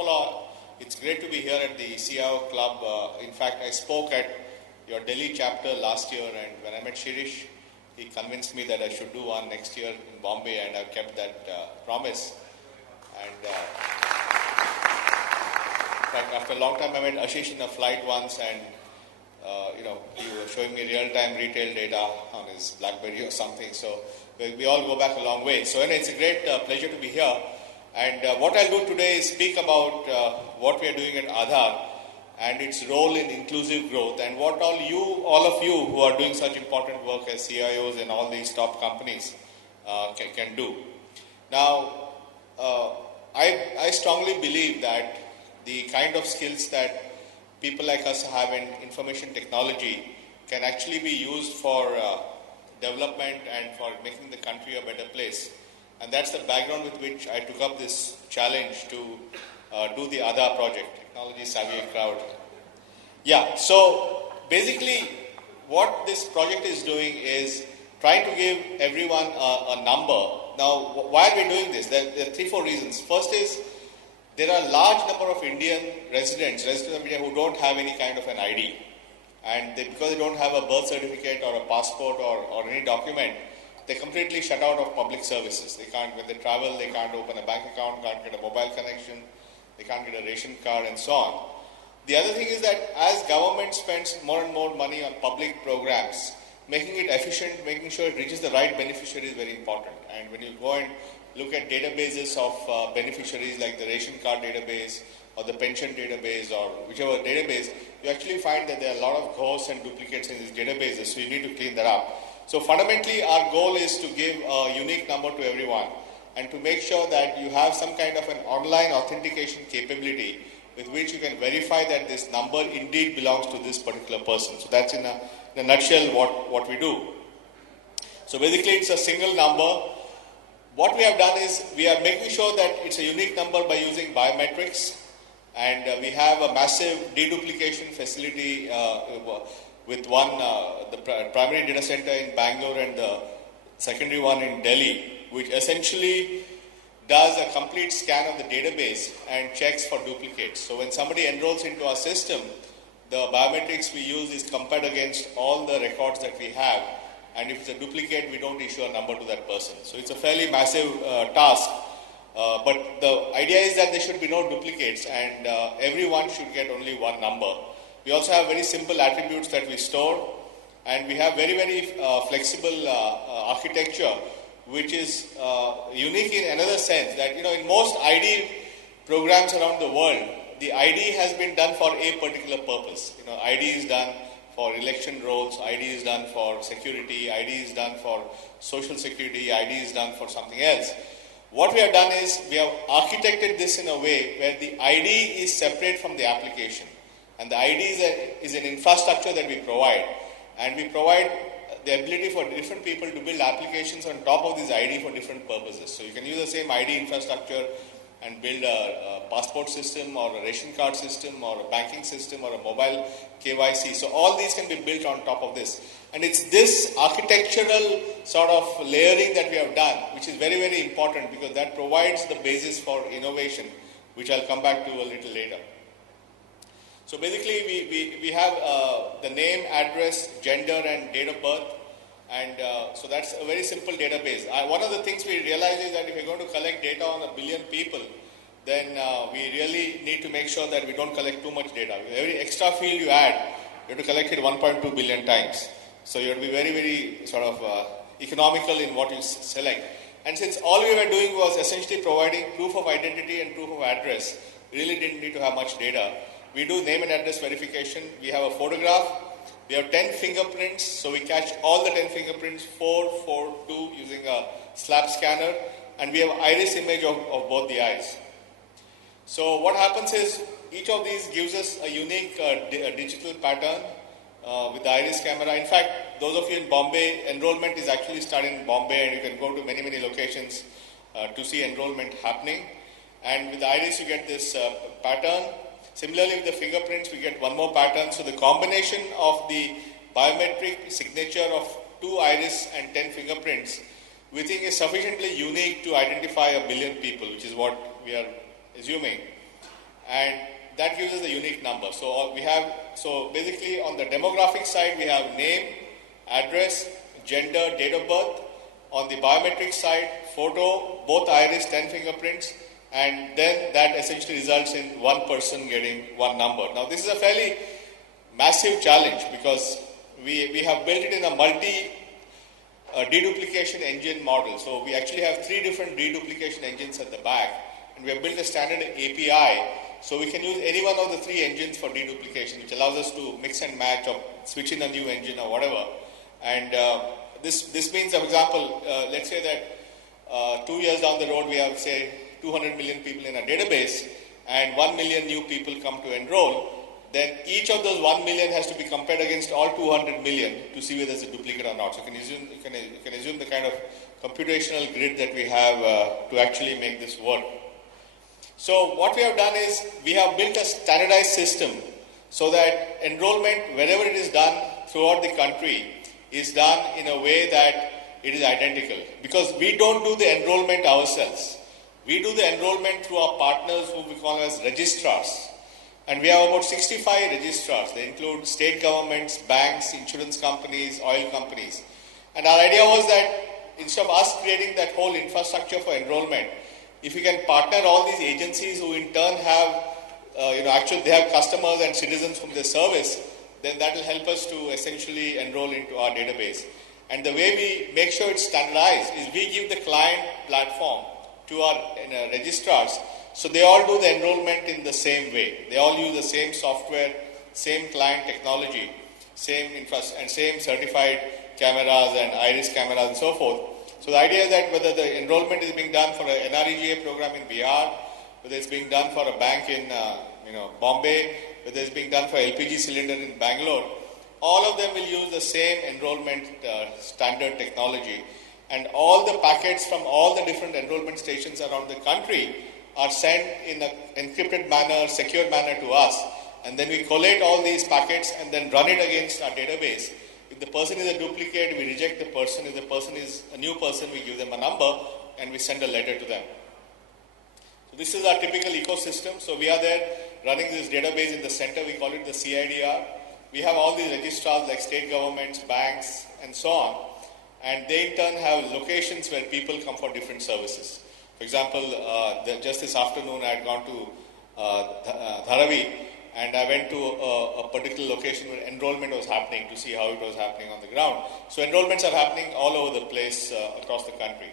of all, it's great to be here at the CIOKlub. In fact, I spoke at your Delhi chapter last year, and when I met Shirish, he convinced me that I should do one next year in Bombay, and I've kept that promise. And in fact, after a long time, I met Ashish in a flight once, and he was showing me real-time retail data on his BlackBerry or something. So we all go back a long way. So it's a great pleasure to be here. And what I'll do today is speak about what we are doing at Aadhaar and its role in inclusive growth, and what all of you who are doing such important work as CIOs and all these top companies can do. Now, I strongly believe that the kind of skills that people like us have in information technology can actually be used for development and for making the country a better place. And that's the background with which I took up this challenge to do the Aadhaar project, Technology Savvy Crowd. Yeah, so basically what this project is doing is trying to give everyone a number. Now, why are we doing this? There are 3-4 reasons. First is, there are a large number of Indian residents of India who don't have any kind of an ID. And because they don't have a birth certificate or a passport or any document, they're completely shut out of public services. They can't, when they travel, they can't open a bank account, can't get a mobile connection, they can't get a ration card, and so on. The other thing is that as government spends more and more money on public programs, making it efficient, making sure it reaches the right beneficiary is very important. And when you go and look at databases of beneficiaries like the ration card database or the pension database or whichever database, you actually find that there are a lot of ghosts and duplicates in these databases, so you need to clean that up. So fundamentally, our goal is to give a unique number to everyone and to make sure that you have some kind of an online authentication capability with which you can verify that this number indeed belongs to this particular person. So that's in a nutshell what we do. So basically, it's a single number. What we have done is we are making sure that it's a unique number by using biometrics, and we have a massive deduplication facility with one, the primary data center in Bangalore and the secondary one in Delhi, which essentially does a complete scan of the database and checks for duplicates. So when somebody enrolls into our system, the biometrics we use is compared against all the records that we have. And if it's a duplicate, we don't issue a number to that person. So it's a fairly massive task. But the idea is that there should be no duplicates, and everyone should get only one number. We also have very simple attributes that we store, and we have very, very flexible architecture, which is unique in another sense that, in most ID programs around the world, the ID has been done for a particular purpose. ID is done for election rolls, ID is done for security, ID is done for social security, ID is done for something else. What we have done is we have architected this in a way where the ID is separate from the application. And the ID is an infrastructure that we provide. And we provide the ability for different people to build applications on top of this ID for different purposes. So you can use the same ID infrastructure and build a passport system or a ration card system or a banking system or a mobile KYC. So all these can be built on top of this. And it's this architectural sort of layering that we have done, which is very, very important because that provides the basis for innovation, which I'll come back to a little later. So basically, we have the name, address, gender, and date of birth. And so that's a very simple database. One of the things we realize is that if we're going to collect data on 1 billion people, then we really need to make sure that we don't collect too much data. Every extra field you add, you have to collect it 1.2 billion times. So you have to be very, very sort of economical in what you select. And since all we were doing was essentially providing proof of identity and proof of address, we really didn't need to have much data. We do name and address verification. We have a photograph. We have 10 fingerprints, so we catch all the 10 fingerprints, 4, 4, 2, using a slap scanner, and we have iris image of both the eyes. So what happens is, each of these gives us a unique digital pattern with the iris camera. In fact, those of you in Bombay, enrollment is actually starting in Bombay, and you can go to many, many locations to see enrollment happening. And with the iris, you get this pattern. Similarly, with the fingerprints, we get one more pattern. So the combination of the biometric signature of 2 iris and 10 fingerprints, we think is sufficiently unique to identify 1 billion people, which is what we are assuming. and that gives us a unique number. So basically on the demographic side, we have name, address, gender, date of birth. On the biometric side, photo, both iris, 10 fingerprints, and then that essentially results in one person getting one number. Now this is a fairly massive challenge because we have built it in a multi deduplication engine model. So we actually have 3 different deduplication engines at the back, and we have built a standard API, so we can use any one of the 3 engines for deduplication, which allows us to mix and match or switch in a new engine or whatever. And this means, for example, let's say that 2 years down the road we have, say, 200 million people in a database, and 1 million new people come to enroll. Then each of those 1 million has to be compared against all 200 million to see whether there's a duplicate or not. So you can assume the kind of computational grid that we have to actually make this work. So what we have done is we have built a standardized system so that enrollment, wherever it is done throughout the country, is done in a way that it is identical. Because we don't do the enrollment ourselves. We do the enrollment through our partners who we call as registrars. And we have about 65 registrars. They include state governments, banks, insurance companies, oil companies. And our idea was that instead of us creating that whole infrastructure for enrollment, if we can partner all these agencies who in turn have, actually they have customers and citizens whom they service, then that will help us to essentially enroll into our database. And the way we make sure it's standardized is we give the client platform to our registrars, so they all do the enrollment in the same way. They all use the same software, same client technology, same and same certified cameras and iris cameras and so forth. So the idea is that whether the enrollment is being done for an NREGA program in Bihar, whether it's being done for a bank in Bombay, whether it's being done for LPG cylinder in Bangalore, all of them will use the same enrollment standard technology, and all the packets from all the different enrollment stations around the country are sent in an encrypted manner, secure manner to us, and then we collate all these packets and then run it against our database. If the person is a duplicate, we reject the person. If the person is a new person, we give them a number and we send a letter to them. So this is our typical ecosystem. So we are there running this database in the center. We call it the CIDR. We have all these registrars like state governments, banks, and so on. And they in turn have locations where people come for different services. For example, just this afternoon I had gone to Dharavi, and I went to a particular location where enrollment was happening to see how it was happening on the ground. So enrollments are happening all over the place across the country.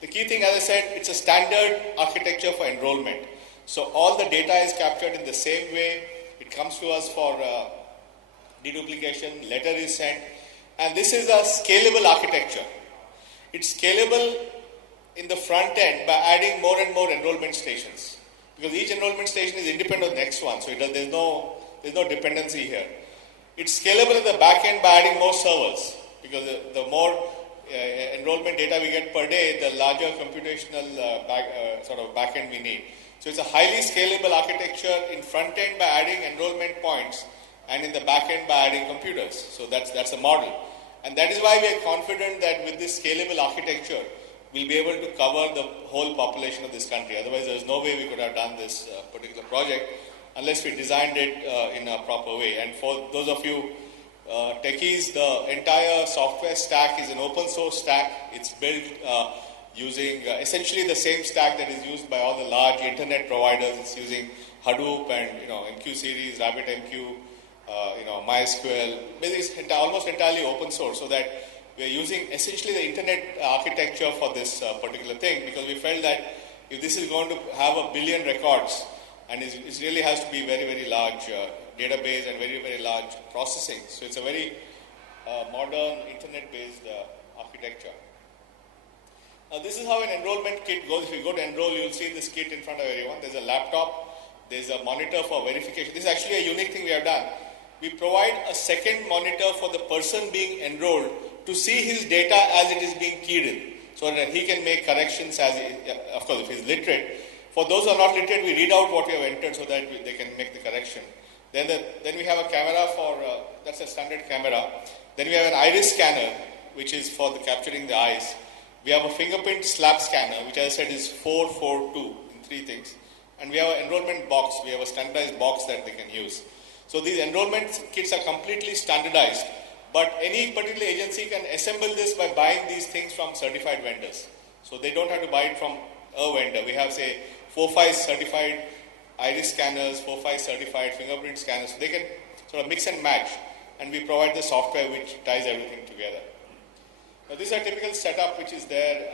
The key thing, as I said, it's a standard architecture for enrollment. So all the data is captured in the same way. It comes to us for deduplication, letter is sent, and this is a scalable architecture. It's scalable in the front end by adding more and more enrollment stations, because each enrollment station is independent of the next one, so there's no dependency here. It's scalable in the back end by adding more servers, because the more enrollment data we get per day, the larger computational back end we need. So it's a highly scalable architecture in front end by adding enrollment points, and in the back end by adding computers. So that's a model. And that is why we are confident that with this scalable architecture, we'll be able to cover the whole population of this country. Otherwise, there's no way we could have done this particular project unless we designed it in a proper way. And for those of you techies, the entire software stack is an open source stack. It's built using essentially the same stack that is used by all the large internet providers. It's using Hadoop and MQ series, RabbitMQ, MySQL. Basically, it's almost entirely open source, so that we are using essentially the internet architecture for this particular thing, because we felt that if this is going to have 1 billion records, and it really has to be very, very large database and very, very large processing. So it's a very modern internet-based architecture. Now this is how an enrollment kit goes. If you go to enroll, you'll see this kit in front of everyone. There's a laptop, there's a monitor for verification. This is actually a unique thing we have done. We provide a second monitor for the person being enrolled to see his data as it is being keyed in, so that he can make corrections of course, if he's literate. For those who are not literate, we read out what we have entered so that they can make the correction. Then we have a camera that's a standard camera. Then we have an iris scanner, which is for capturing the eyes. We have a fingerprint slap scanner, which as I said is 442 in 3 things. and we have an enrollment box. We have a standardized box that they can use. So these enrollment kits are completely standardized, but any particular agency can assemble this by buying these things from certified vendors. So they don't have to buy it from a vendor. We have, say, 4-5 certified iris scanners, 4-5 certified fingerprint scanners. So they can sort of mix and match, and we provide the software which ties everything together. Now, this is a typical setup which is there,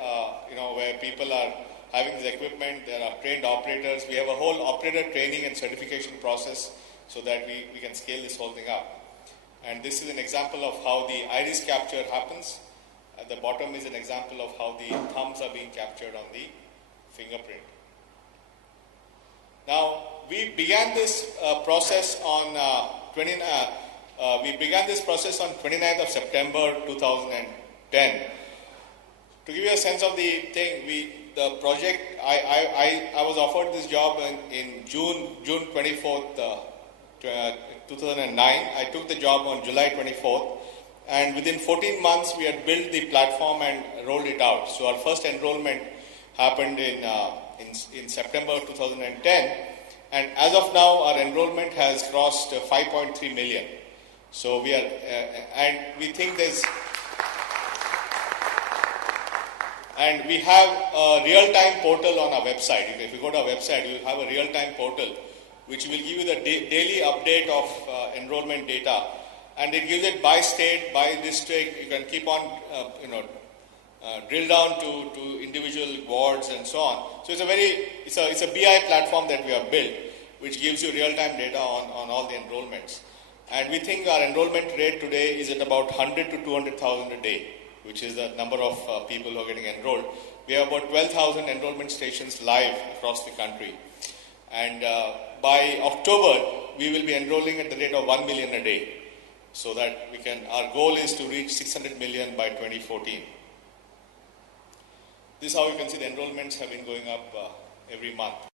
where people are having this equipment. There are trained operators. We have a whole operator training and certification process so that we can scale this whole thing up. And this is an example of how the iris capture happens. At the bottom is an example of how the thumbs are being captured on the fingerprint. Now, we began this process on 29th of September 2010. To give you a sense of the thing, the project, I was offered this job in June 24th, 2009. I took the job on July 24th, and within 14 months we had built the platform and rolled it out. So our first enrollment happened in September 2010, and as of now our enrollment has crossed 5.3 million. So we are, and we think and we have a real-time portal on our website. If you go to our website, you will have a real-time portal which will give you the daily update of enrollment data, and it gives it by state, by district. You can keep on, drill down to individual wards and so on. So it's a BI platform that we have built, which gives you real-time data on all the enrollments. And we think our enrollment rate today is at about 100 to 200,000 a day, which is the number of people who are getting enrolled. We have about 12,000 enrollment stations live across the country. And by October, we will be enrolling at the rate of 1 million a day, so that our goal is to reach 600 million by 2014. This is how you can see the enrollments have been going up every month.